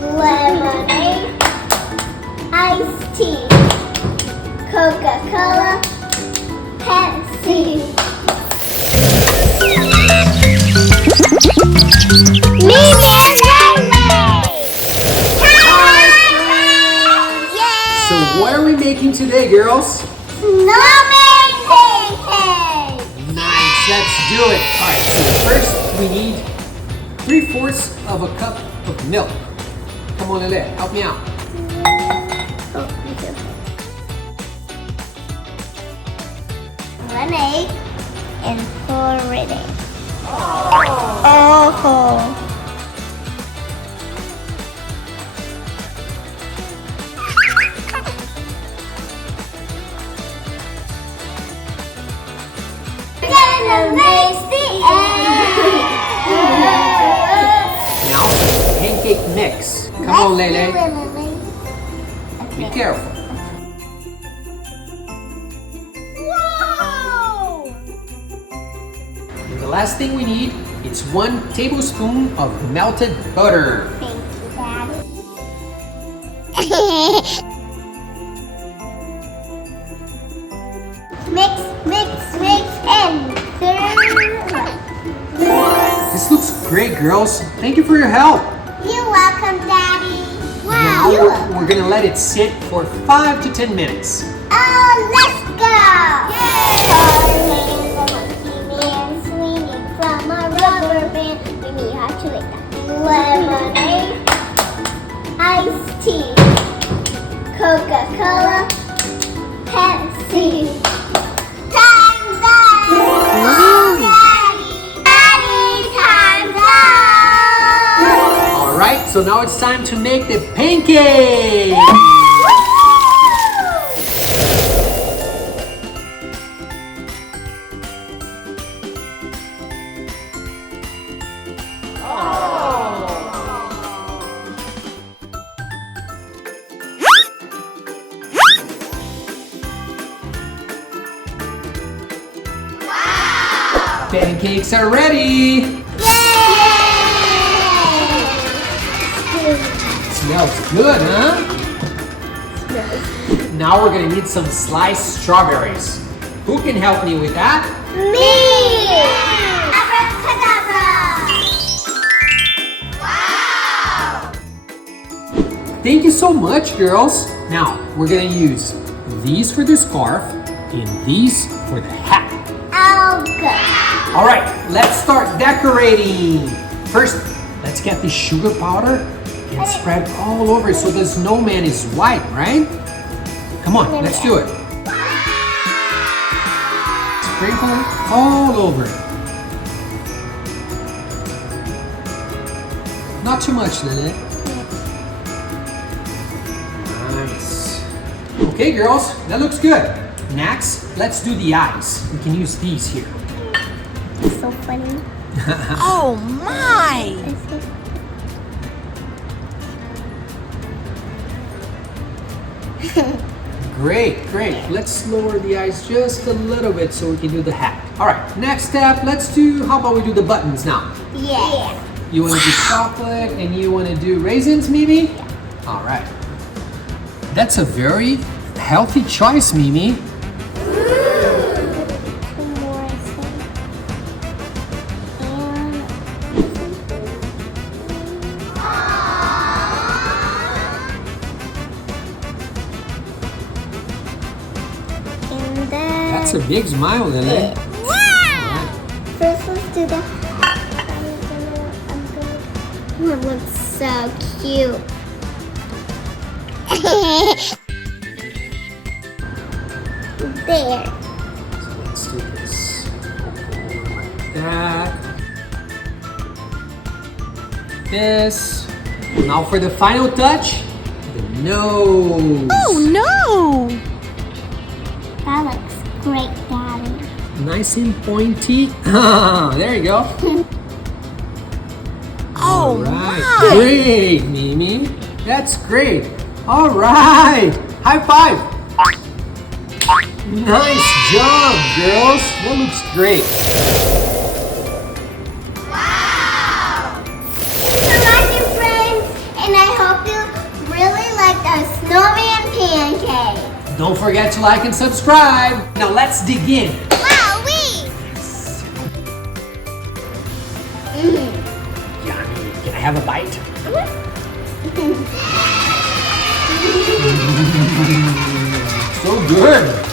lemonade, iced tea, Coca-Cola, Pepsi. Mimi Lele! So what are we making today, girls? Snowman Pancakes! Nice, let's do it. Alright, so first we need 3/4 of a cup of milk. Come on, Lele, help me out. Oh, be careful. 1 egg and 4 red eggs. Oh. Gonna raise the egg. Now, pancake mix. Come on, Lele. Be careful. Whoa! And the last thing we need is 1 tablespoon of melted butter. Thank you, Daddy. Mix, and stir. This looks great, girls. Thank you for your help. You're welcome, Daddy. Now Wow. we're gonna let it sit for 5 to 10 minutes. Oh, let's go! Yay! Monkey man swinging from a rubber band. We need how to make that. Lemonade, iced tea, Coca-Cola, Pepsi. Time's up! Daddy, time's up! All right, so now it's time to make the pancake. Pancakes are ready. Smells good, huh? Now we're gonna need some sliced strawberries. Who can help me with that? Me! Abracadabra! Wow! Thank you so much, girls. Now we're gonna use these for the scarf and these for the hat. Oh, good. All right, let's start decorating. First, let's get the sugar powder and spread all over so the snowman is white, right? Come on, let's do it. Sprinkle all over. Not too much, Lele. Nice. Okay, girls, that looks good. Next, let's do the eyes. We can use these here. So funny. Oh my! Great, great. Let's lower the eyes just a little bit so we can do the hat. All right, next step, how about we do the buttons now? Yeah. You want to do chocolate and you want to do raisins, Mimi? Yeah. All right. That's a very healthy choice, Mimi. That's a big smile, Lele. Wow! First, let's do the. That looks so cute. There. So let's do this. Like that. This. Now for the final touch, the nose. Oh no! That looks great, Daddy. Nice and pointy. There you go. Oh All right. my! Great, Mimi. That's great. All right. High five. Nice job, girls. That looks great. Wow! Thanks for watching, friends, and I hope Don't forget to like and subscribe. Now let's dig in. Wowee! Yummy. Can I have a bite? So good.